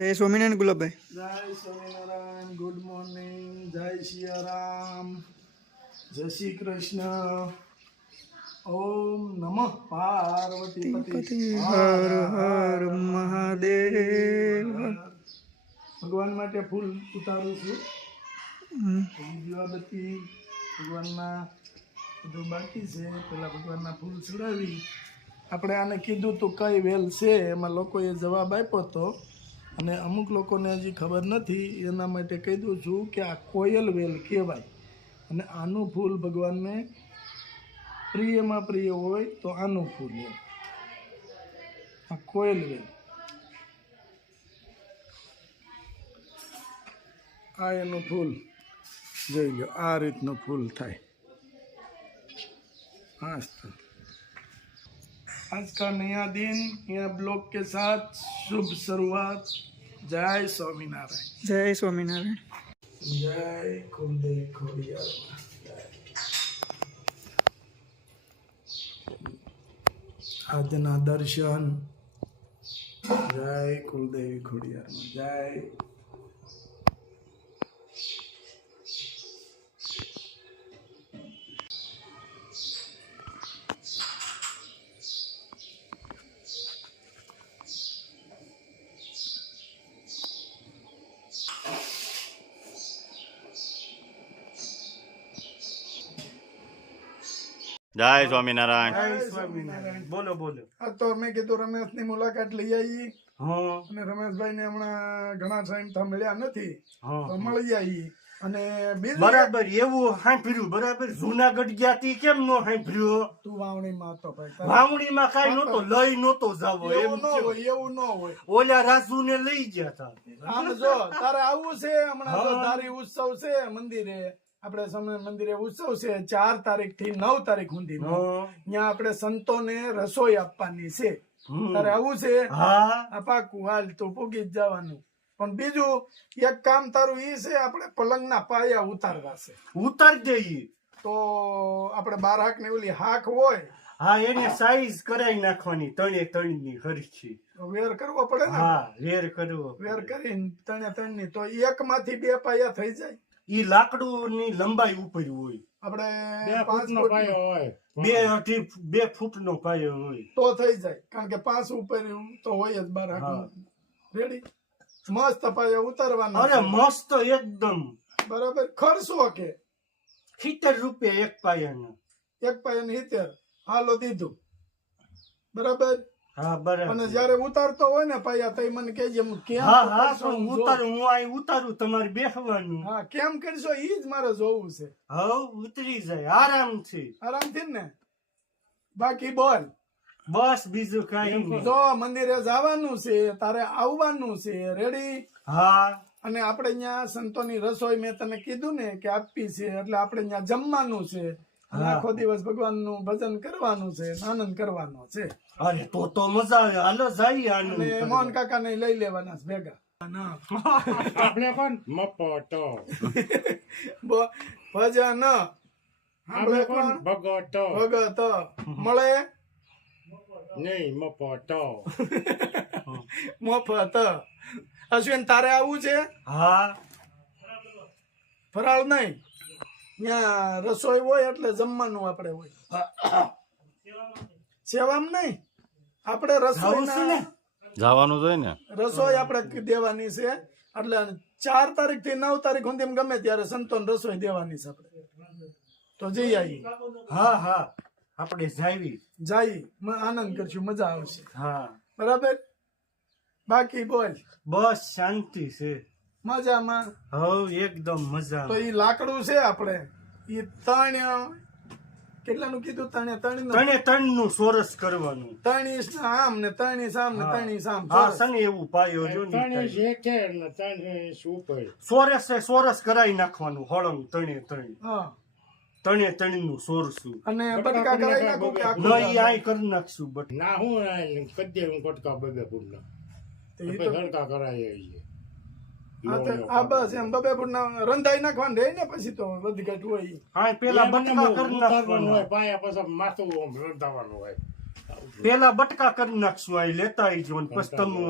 જય સ્વામિનારાયણ ગુલાબભાઈ. જય Swaminarayan. Good morning. જય સિયારામ. જય શ્રી કૃષ્ણ. ઓમ નમઃ પાર્વતી પતિ હર હર મહાદેવ. ભગવાન માટે ફૂલ ઉતારું છું. દીવાબત્તી ભગવાનના બધું બાકી છે. પેલા ભગવાનના ફૂલ ચડાવી આપણે આને કીધું તું કઈ વેલ છે, એમાં લોકોએ જવાબ આપ્યો હતો અને અમુક લોકોને હજી ખબર નથી. એના માટે કહી દઉં છું કે આ કોયલ વેલ કહેવાય અને આનું ફૂલ ભગવાનને પ્રિયમાં પ્રિય હોય તો આનું ફૂલ એમ. આ કોયલ વેલ, આ એનું ફૂલ જોઈ લો. આ રીતનું ફૂલ થાય. हाँ तो आज का नया दिन यह ब्लॉग के साथ शुभ शुरुआत. जय स्वामीनारायण. જય સ્વામિનારાયણ. जय कुलदेव खोड़ियार. આજના દર્શન. જય કુલદેવી ખોડિયાર. જય જય સ્વામિનારાયણ. જય સ્વામિનારાયણ. બોલો બોલો. આ તો મેં કીધું રમેશની મુલાકાત લઈ આવી હા અને રમેશભાઈ ને હમણાં ઘણા ટાઈમ થી મળ્યા નથી હા તો મળી આવી. અને બીજું બરાબર એવું સાંભળ્યું. બરાબર જુનાગઢ ગયા તી કેમ નો સાંભળ્યું? તું વાવણીમાં હતો ભાઈ. વાવણીમાં કાઈ નહોતો, લઈ નહોતો જાવો એમ એવું ન થયું. હોય, એવું ન હોય. ઓલા રાજુ ને લઈ ગયા તા. આમ જો તારે આવવું છે હમણાં તો ધારી ઉત્સવ છે મંદિરે. આપણે સમય મંદિરે ઉત્સવ છે 4 તારીખ થી 9 તારીખ સુધી. હા. ત્યાં આપણે સંતોને રસોઈ આપવાની છે. તારે આવવું છે? હા આ પાકું. હાલ તું પૂગી જ જવાનું. પણ બીજું એક કામ તારું ઈ છે, આપણે પલંગના પાયા ઉતારવા છે. ઉતાર દઈએ. તો આપણે 12 હાક ની ઓલી હાક હોય હા એને સાઈઝ કરાવી નાખવાની 3 ની હરખી. તો વેર કરવો પડે ને. હા વેર કરવો. વેર કરીને 3 ની તો એક માંથી 2 પાયા થઈ જાય. ઈ લાકડું ની લંબાઈ ઉપર હોય. આપણે 5 ફૂટ 2 ફૂટ નો પાયો હોય તો થઈ જાય. કારણ કે 5 ઉપર તો હોય જ 12 હાક. રેડી મસ્ત પાયા ઉતારવાના. અરે મસ્ત એકદમ. બરાબર. ખર્ચો કે 70 રૂપિયા એક પાયાના. એક પાયા 70. હાલો દીધું. બરાબર. હા બરાબર. અને જયારે ઉતારતો હોય ને પાયા તઈ મને કહેજે. હું કેમ હા હા કરશો પણ હું ઉતારું. હું અહીં ઉતારું, તમારે બેસવાનું. હા કેમ કરશો ઈ જ મારે જોવું છે. હવે ઉતરી જાય આરામથી. આરામથી ને. બાકી બોલ. બસ બીજું કાંઈ નહીં. જો મંદિરે જવાનું છે, તારે આવવાનું છે. રેડી. હા અને આપણે અહીંયા સંતોની રસોઈ મેં તને કીધું ને કે આપી છે, એટલે આપણે અહીંયા જમવાનું છે. અને આખો દિવસ ભગવાનનું ભજન કરવાનું છે, આનંદ કરવાનો છે. અરે તો મજા આવે. હાલો જઈએ આનંદ અને કરવા. મોહન કાકા ને લઈ લેવાના છે ભેગા. આપણે કોણ મપોટો ભજન આપણે કોણ ભગોટો ભગત મળે નહીં મપોટો મફત. અશ્વિન તારે આવવું છે? હા ફરાળ નહીં. ત્યાં રસોઈ હોય એટલે જમવાનું આપણે હોય. સેવામ નહીં. આપણે જાવું છે ને? જવાનું જોઈએ ને. રસોઈ આપણે દેવાની છે. એટલે 4 તારીખ થી 9 તારીખ સુધી ગમે ત્યારે સંતોન રસોઈ દેવાની છે આપણે. તો જઈ આવીએ. હા હા આપણે જાવી. જઈ આનંદ કરશું, મજા આવશે. હા બરાબર. બાકી બોલ. બસ શાંતિ છે. મજામાં. હવ એકદમ મજા. તો ઈ લાકડું છે આપણે ઈ 3 કેટલાનું કીધું? 3 નું સોરસ કરવાનું. 3 આમ ને 3 સામ ને 3 સામ. હા સને એવું પાયો જો ને તને કાંઈ. જે કે ને તને સુપર સોરસ કરાવી નાખવાનું. હળંગ 3 હા. 3 નું સોરસું. અને બટકા કરાવી નાખો કે આખું નહીં આઈ કરી નાખશું બટ. ના હું કદે હું કટકા બબે ફૂટના તો ઈ તો ધડકા કરાય આ બસ એમ 2 ફૂટના રંધાઈ નાખવાનું રહે ને. પછી તો વધી ઘટ હોય ઈ. હા પેલા બટકા કરી નાખવાના. હોય પાયા પછી માથું રંધાવાનું હોય. પેલા બટકા કરી નાખશું. આ લેતા આવી જો પછી તમે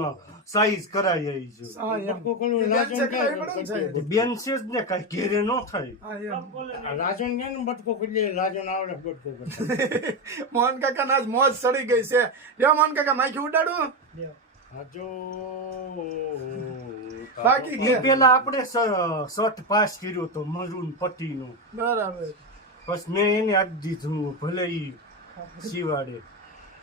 સાઈઝ કરાવી આવી છે હા એમ બટકો કોલું બેન લાજણ છે ક્યાં કરાવી પડે ને કરતી સાહેબ? બેન છે જ ને કાંઈ ઘેરે ન થાય હા એમ આ લાજણ ક્યાં ને બટકો કરી લાજણ આવડે બટકો કરતા મોહન કાકા ના મોજ સડી ગઈ છે લ્યો મોહન કાકા માખી ઉડાડું હાજો બાકી એ પેલા આપણે શર્ટ પાસ કર્યો તો મરૂન પટ્ટીનો બરાબર પછી મેં એને આપી દીધું ભલે ઈ સીવાડે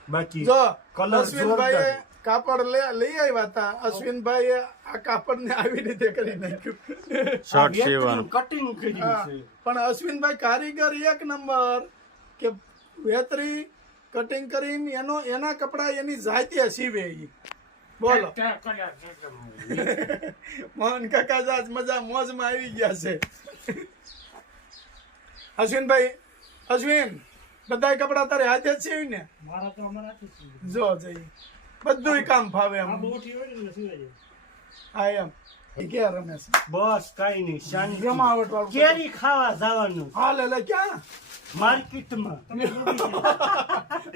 બાકી જો કલર અશ્વિનભાઈએ જોરદાર. કાપડ લઈ આવ્યા હતા અશ્વિનભાઈએ આ કાપડ ને આવી રીતે કરી નાખ્યું શર્ટ સીવવાનું કટિંગ હા, કર્યું છે પણ અશ્વિનભાઈ કારીગર એક નંબર કે વેતરી કટિંગ કરીને એના કપડા એની જાતે સીવે ઈ. બોલો મોહન કાકા જાજ મજા મોજમાં આવી ગયા છે અશ્વિનભાઈ અશ્વિન બધાય કપડા તારે હાથે જ સીવી ને મારા તો અમારા હાથે જ છે. જો જઈ બધું કામ ફાવે આ એમ બોટી હોય ને સિવાય જાય. હા એમ ઈ ક્યાં રમે છે બસ કાઈ નહીં શાંતિ જમાવટ વાળું કેરી ખાવા જવાનું હાલ એટલે ક્યાં માર્કેટમાં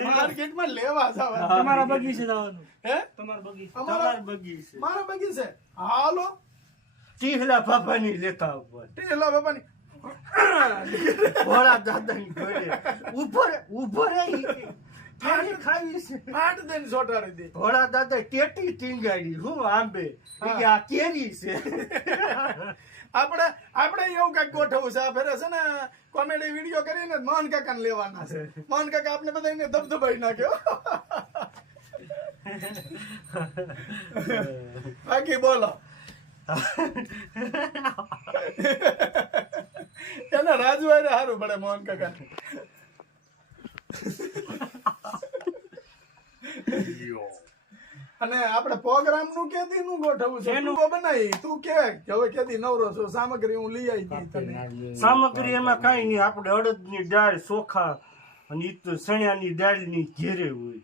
માર્કેટમાં લેવા જવા તમારા બગીચે જવાનું હે તમારા બગીચે અમારા બગીચે મારા બગીચે હાલો ટીહલા બાપાની લેતા ઉપર ટેલા બાપાની ભોળા દાદાની ઘરે ઉભો રહી કેરી ખાવી છે આઠ દિન સોટાડી દે ભોળા દાદા ટેટી ટીંગાડી હું આંબે ઈ કે આ કેરી છે આપણે એવું કઈક ગોઠવવું છે આ ફેરે છે ને કોમેડી વિડીયો કરીને મોહન કાકા ને લેવાના છે મોહન કાકા આપણે બધા એને ધબધબાઈ નાખ્યો બાકી બોલો એને રાજવારે સારું પડે મોહન કાકા અને આપણે પ્રોગ્રામ નું કેદી નું ગોઠવવું છે તું બનાવી તું કે હવે કેદી નવરો છો સામગ્રી હું લઈ આવી દઈ તને સામગ્રી એમાં કાંઈ નહીં આપણે અડદની દાળ ચોખા અને ઈ તો ચણ્યાની દાળની ઘેરે હોય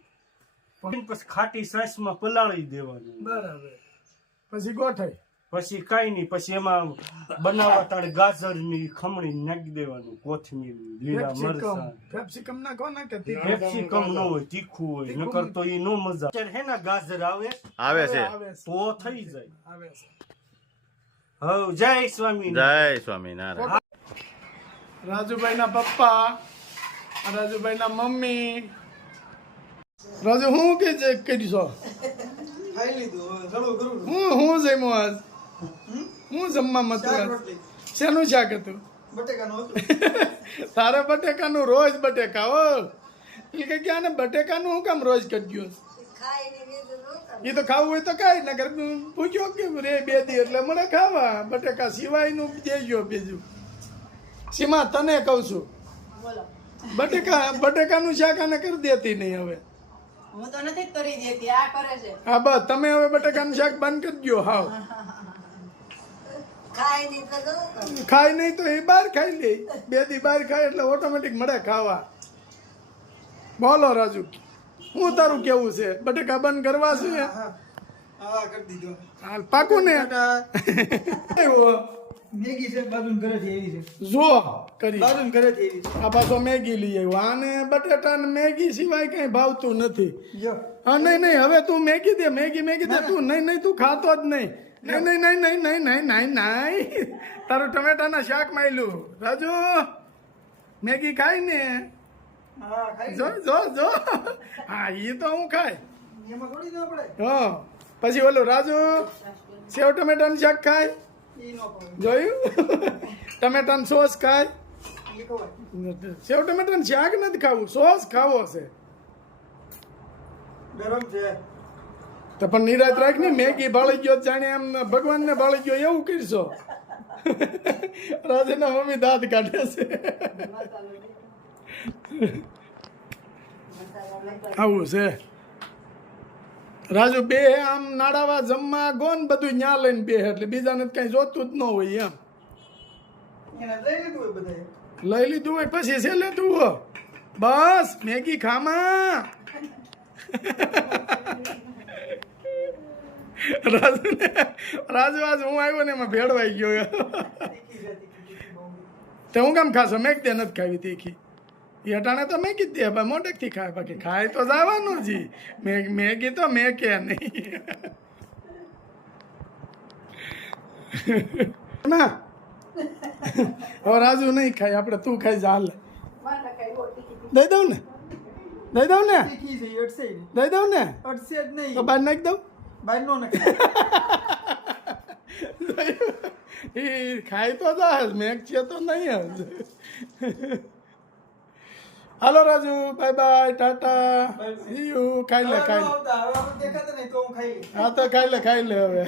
પછી ખાટી સાસમાં પલાળી દેવાનું બરાબર પછી ગોઠાઈ પછી કાંઈ નહીં પછી એમાં બનાવવા તારે ગાજરની ખમણી નાખી દેવાનું કોથમીર લીલા મરચાં કેપ્સિકમ નાખો ને કે કેપ્સિકમ ન હોય તીખું હોય નકર તો ઈ નો મજા અત્યારે હેના ગાજર આવે આવે છે આવે છે તો થઈ જાય આવે છે હવ જય સ્વામી જય સ્વામિનારાયણ રાજુભાઈ ના પપ્પા રાજુભાઈ ના મમ્મી રાજુ હું કે જે કરીશો હું જમ્યો આજ હું જમવા મતું શેનું શાક હતું તારે બટેકાનું રોજ બટેકા હો એ કે ક્યાં ને બટેકાનું હું કામ રોજ કરજો એ તો ખાવું હોય તો કાંઈ ના કર પૂછ્યો કે રે બે દી એટલે મને ખાવા બટેકા સિવાયનું દેજો બીજું સીમા તને કહું છું બટેકાનું શાક આને કરી દેતી નહીં હવે હું તો નથી જ કરી દેતી આ કરે છે હા બસ તમે હવે બટેકાનું શાક બંધ કરી દો હાવ ખાય નહીં તો એ બહાર ખાઈ લે બે દી બહાર ખાય એટલે ઓટોમેટિક મળે ખાવા બોલો રાજુ હું તારું કેવું છે બટેકા બંધ કરવા છે હાલ પાકું ને મેગી છે બાજુ ઘરેથી એવી છે જો કરી બાજુ ઘરેથી એવી છે આ પાછો મેગી લઈ આવ્યો આને બટેટા ને મેગી સિવાય કઈ ભાવતું નથી જો હા નહીં હવે તું મેગી દે મેગી દે તું નહીં તું ખાતો જ નહીં નહીં તારું ટમેટાના શાક માયલું રાજુ મેગી ખાય ને હા ખાઈ જો હા એ તો હું ખાય એમાં થોડી ના પડે હા પછી ઓલું રાજુ સેવ ટમેટાનું શાક ખાય ઈ નો પડે જોયું ટમેટાનું સોસ ખાય ઈ ખવાય સેવ ટમેટાનું શાક નથી ખાવું સોસ ખાવો છે ગરમ છે તો પણ નિરાત રાખ ને મેગી ભાળી ગયો જાણે એમ ભગવાનને ભાળી ગયો એવું કરશો રાજુના મમ્મી દાંત કાઢે છે આવું છે રાજુ બે આમ નાડાવા જમવા ગોન બધું ન્યા લઈને બે એટલે બીજાને કઈ જોતું જ ન હોય એમ એને લઈ લીધું હોય બધાએ લઈ લીધું હોય પછી છે લેતું હો બસ મેગી ખામાં રાજુ આજ હું આવ્યો ને એમાં ભેળવાઈ ગયો તે હું કામ ખાશો મેં તે નથી ખાવી તીખી એ અટાણે તો મેં કીધી ભાઈ મોટેકથી ખાય બાકી ખાય તો જવાનું જ મેગી તો મેં કે નહીં ના હવે રાજુ નહીં ખાય આપણે તું ખાઈ જા હાલે મારે કઈ બહુ તીખી દઈ દઉં ને દઈ દઉં ને તીખી છે અડસે નહીં. દઈ દઉં ને અડસે જ નહીં. તો બહાર નાખી દઉં બહાર નો નખાય. એ ખાઈ તો જા મેં છે તો નહીં જ હાલો Raju bye bye tata see you ખાઈ લે હવે નો આવતા. હવે આપણે દેખાતા નહીં તો હું ખાઈ લઈશ. હા તો ખાઈ લે હવે